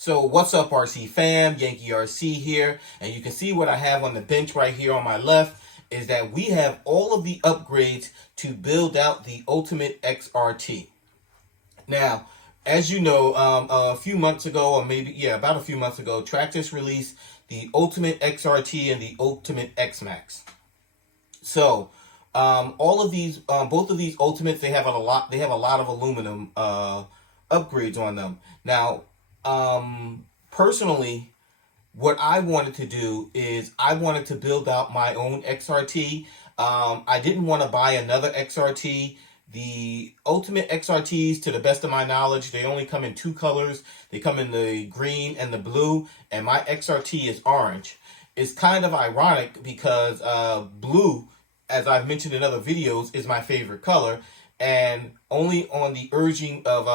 So what's up, RC fam? Yankee RC here, and you can see what I have on the bench right here on my left is that we have all of the upgrades to build out the Ultimate XRT. Now, as you know, a few months ago, or maybe, yeah, about a few months ago, Traxxas released the Ultimate XRT and the Ultimate X Max. So, all of these, both of these Ultimates, they have a lot. They have a lot of aluminum upgrades on them. Now, personally, what I wanted to do is I wanted to build out my own XRT. I didn't want to buy another XRT. The Ultimate XRTs, to the best of my knowledge, they only come in two colors. They come in the green and the blue, and my XRT is orange. It's kind of ironic because blue, as I've mentioned in other videos, is my favorite color, and only on the urging of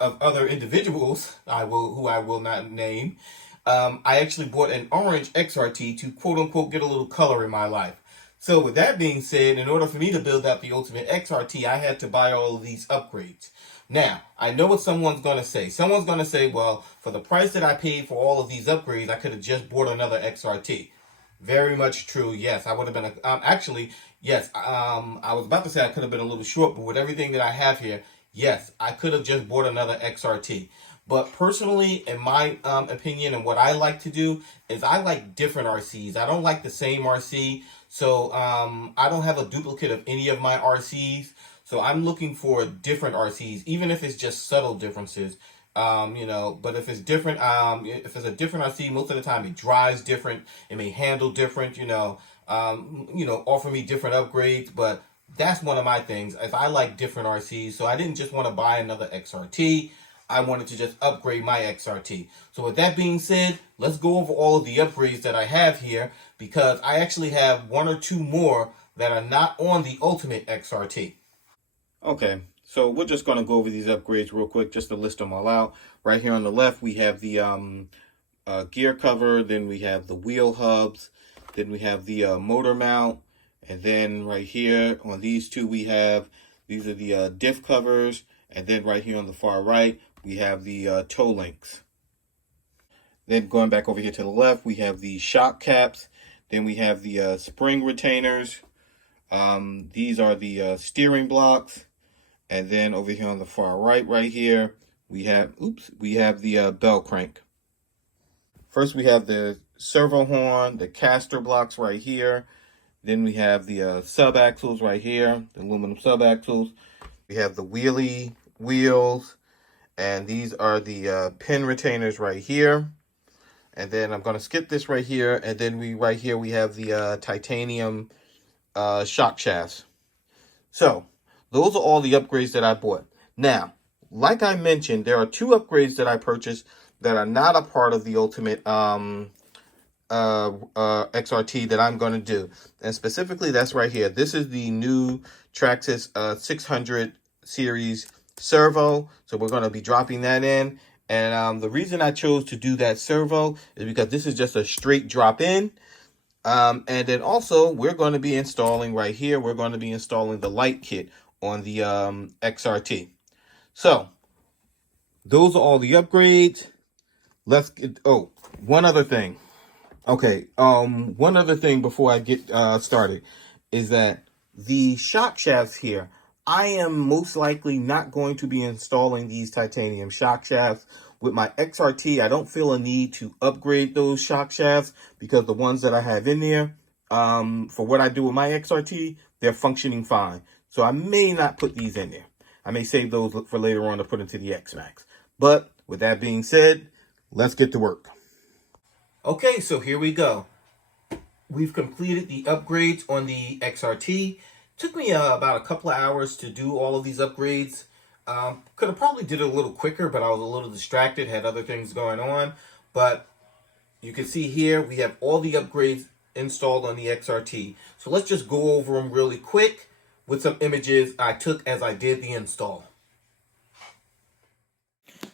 other individuals, who I will not name, I actually bought an orange XRT to quote unquote get a little color in my life. So with that being said, in order for me to build out the Ultimate XRT, I had to buy all of these upgrades. Now, I know what someone's going to say. Someone's going to say, well, for the price that I paid for all of these upgrades, I could have just bought another XRT. Very much true. Yes, I would have been actually, yes. I was about to say I could have been a little short, but with everything that I have here, yes, I could have just bought another XRT. But personally, in my opinion, and what I like to do is I like different RCs. I don't like the same RC. So I don't have a duplicate of any of my RCs. So I'm looking for different RCs, even if it's just subtle differences. But if it's different, if it's a different RC, most of the time it drives different. It may handle different. Offer me different upgrades. But that's one of my things. If I like different RCs, so I didn't just want to buy another XRT. I wanted to just upgrade my XRT. So with that being said, let's go over all of the upgrades that I have here because I actually have one or two more that are not on the Ultimate XRT. Okay, so we're just going to go over these upgrades real quick just to list them all out. Right here on the left, we have the gear cover, then we have the wheel hubs, then we have the motor mount, and then right here on these two, these are the diff covers, and then right here on the far right, we have the toe links. Then going back over here to the left, we have the shock caps. Then we have the spring retainers. These are the steering blocks. And then over here on the far right here, we have the bell crank. First, we have the servo horn, the caster blocks right here. Then we have the sub axles right here, the aluminum sub axles. We have the wheelie wheels. And these are the pin retainers right here. And then I'm going to skip this right here. And then right here we have the titanium shock shafts. So those are all the upgrades that I bought. Now, like I mentioned, there are two upgrades that I purchased that are not a part of the Ultimate XRT that I'm going to do. And specifically, that's right here. This is the new Traxxas 600 series servo. So we're going to be dropping that in. And the reason I chose to do that servo is because this is just a straight drop in. And then also we're going to be installing right here. We're going to be installing the light kit on the XRT. So those are all the upgrades. Let's get, one other thing. Okay, one other thing before I get started is that the shock shafts here, I am most likely not going to be installing these titanium shock shafts. With my XRT, I don't feel a need to upgrade those shock shafts because the ones that I have in there, for what I do with my XRT, they're functioning fine. So I may not put these in there. I may save those for later on to put into the X Max. But with that being said, let's get to work. Okay, so here we go. We've completed the upgrades on the XRT. Took me about a couple of hours to do all of these upgrades. Could have probably did it a little quicker, but I was a little distracted, had other things going on. But you can see here, we have all the upgrades installed on the XRT. So let's just go over them really quick with some images I took as I did the install.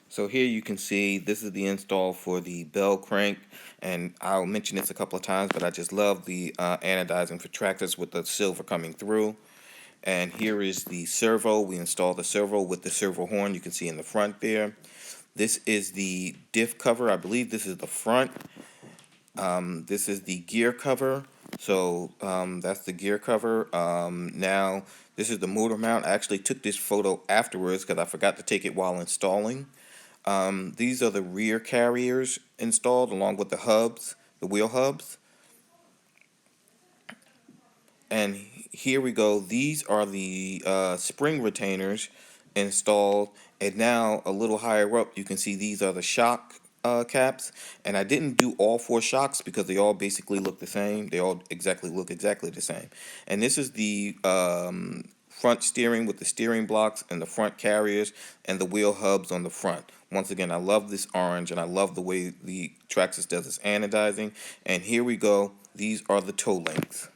So here you can see this is the install for the bell crank, and I'll mention this a couple of times, but I just love the anodizing for Traxxas with the silver coming through. And here is the servo. We installed the servo with the servo horn you can see in the front there. This is the diff cover. I believe this is the front. This is the gear cover. So that's the gear cover. Now this is the motor mount. I actually took this photo afterwards because I forgot to take it while installing. These are the rear carriers installed along with the hubs, the wheel hubs. And here we go. These are the spring retainers installed. And now a little higher up, you can see these are the shock caps. And I didn't do all 4 shocks because they all basically look the same. They all look exactly the same. And this is the front steering with the steering blocks and the front carriers and the wheel hubs on the front. Once again, I love this orange and I love the way the Traxxas does its anodizing. And here we go. These are the toe links.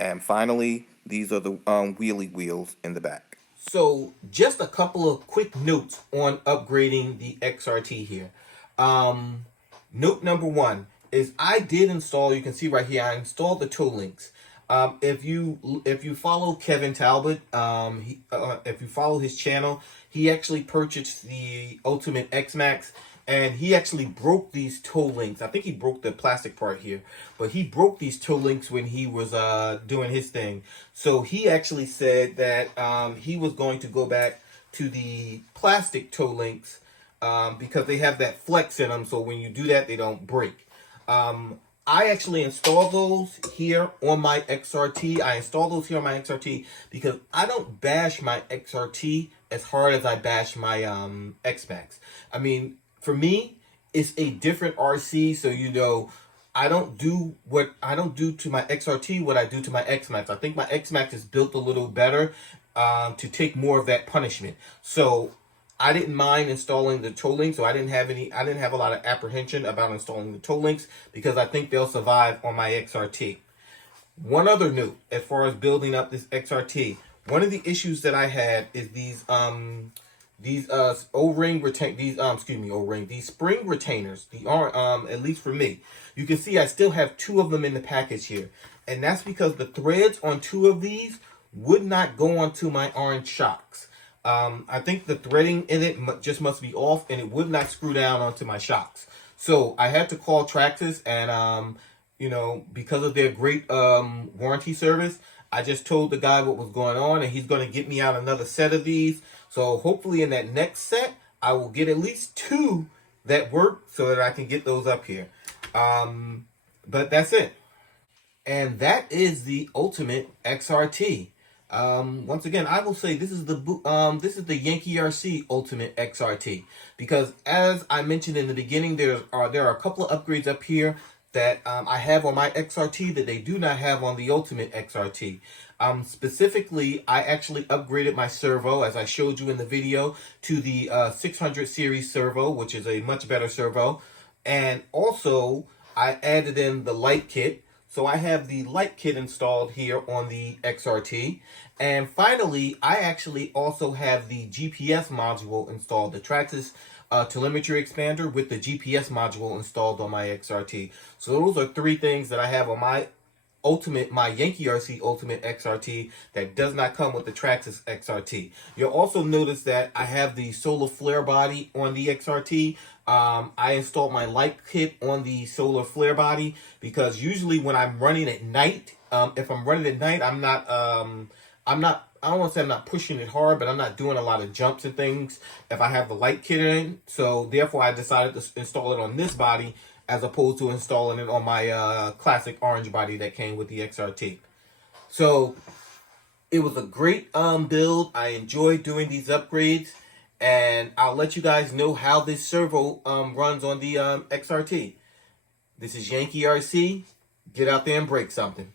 And finally, these are the wheelie wheels in the back. So just a couple of quick notes on upgrading the XRT here. Note number 1 is I did install, you can see right here, I installed the toe links. If you follow Kevin Talbot, if you follow his channel, he actually purchased the Ultimate X-Max. And he actually broke these toe links. I think he broke the plastic part here. But he broke these toe links when he was doing his thing. So he actually said that he was going to go back to the plastic toe links because they have that flex in them. So when you do that, they don't break. I actually installed those here on my XRT. I installed those here on my XRT because I don't bash my XRT as hard as I bash my X-Max. I mean, for me, it's a different RC, so you know, I don't do to my XRT what I do to my X-Max. I think my X-Max is built a little better to take more of that punishment. So I didn't mind installing the toe links, so I didn't have a lot of apprehension about installing the toe links because I think they'll survive on my XRT. One other note as far as building up this XRT, one of the issues that I had is these O-ring retain these spring retainers, at least for me. You can see I still have 2 of them in the package here. And that's because the threads on 2 of these would not go onto my orange shocks. I think the threading in it just must be off and it would not screw down onto my shocks. So I had to call Traxxas and you know, because of their great warranty service, I just told the guy what was going on and he's going to get me out another set of these. So hopefully in that next set, I will get at least 2 that work so that I can get those up here. But that's it. And that is the Ultimate XRT. Once again, I will say this is the Yankee RC Ultimate XRT because as I mentioned in the beginning, there are a couple of upgrades up here that I have on my XRT that they do not have on the Ultimate XRT. Specifically, I actually upgraded my servo, as I showed you in the video, to the 600 series servo, which is a much better servo. And also, I added in the light kit. So I have the light kit installed here on the XRT. And finally, I actually also have the GPS module installed, the Traxxas telemetry expander with the GPS module installed on my XRT. So those are 3 things that I have on my Yankee RC Ultimate XRT that does not come with the Traxxas XRT. You'll also notice that I have the solar flare body on the XRT. I installed my light kit on the solar flare body because usually when I'm running at night, if I'm running at night, I don't want to say I'm not pushing it hard, but I'm not doing a lot of jumps and things if I have the light kit in. So therefore, I decided to install it on this body as opposed to installing it on my classic orange body that came with the XRT. So it was a great build. I enjoyed doing these upgrades, and I'll let you guys know how this servo runs on the XRT. This is Yankee RC. Get out there and break something.